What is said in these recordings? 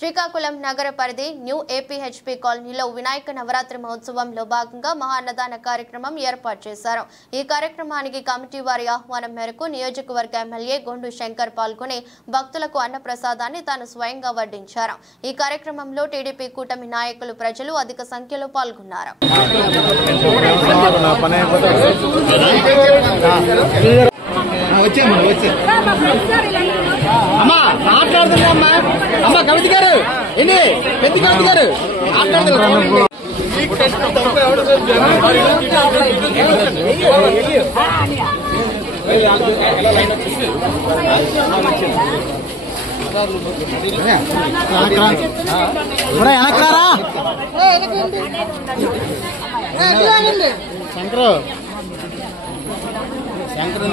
శ్రీకాకుళం నగర పరిధి న్యూ ఏపీహెచ్పీ కాలనీలో వినాయక నవరాత్రి మహోత్సవంలో భాగంగా మహాన్నదాన కార్యక్రమం ఏర్పాటు చేశారు। ఈ కార్యక్రమానికి కమిటీ వారి ఆహ్వానం మేరకు నియోజకవర్గ ఎమ్మెల్యే గొండు శంకర్ పాల్గొని భక్తులకు అన్నప్రసాదాన్ని తాను స్వయంగా వడ్డించారు। ఈ కార్యక్రమంలో టీడీపీ కూటమి నాయకులు ప్రజలు అధిక సంఖ్యలో పాల్గొన్నారు। అమ్మా మాట్లాడుతుందమ్మా అమ్మ కవిత గారు ఏంటి పెద్ద కవిత గారు శంకర్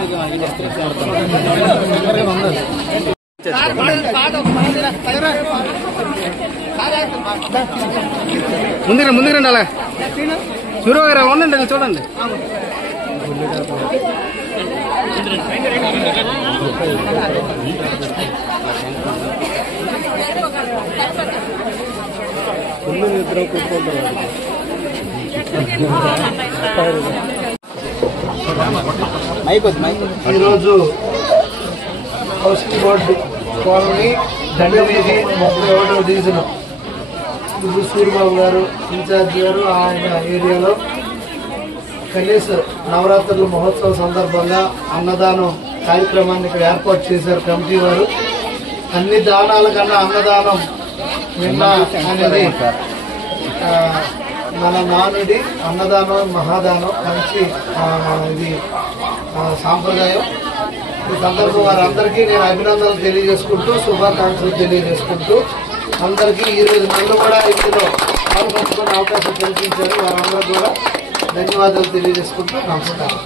ముందుకు అలా సూర్య గారు ఉండండి చూడండి ఈరోజు హౌసింగ్ బోర్డు కాలనీ దండవీధి 31వ డివిజన్ సూర్యబాబు గారు ఇన్ఛార్జ్ గారు ఆయన ఏరియాలో కనీస నవరాత్రుల మహోత్సవం సందర్భంగా అన్నదానం కార్యక్రమాన్ని ఇక్కడ ఏర్పాటు చేశారు కమిటీ వారు। అన్ని దానాల కన్నా అన్నదానం నిన్న అనేది మన నానుడి అన్నదానం మహాదానం మంచి ఇది సాంప్రదాయం। ఈ సందర్భం వారందరికీ నేను అభినందనలు తెలియజేసుకుంటూ శుభాకాంక్షలు తెలియజేసుకుంటూ అందరికీ ఈరోజు నన్ను కూడా ఇందులో పాల్పంచుకునే అవకాశం కల్పించారు వారందరూ కూడా ధన్యవాదాలు తెలియజేసుకుంటూ నమస్కారం।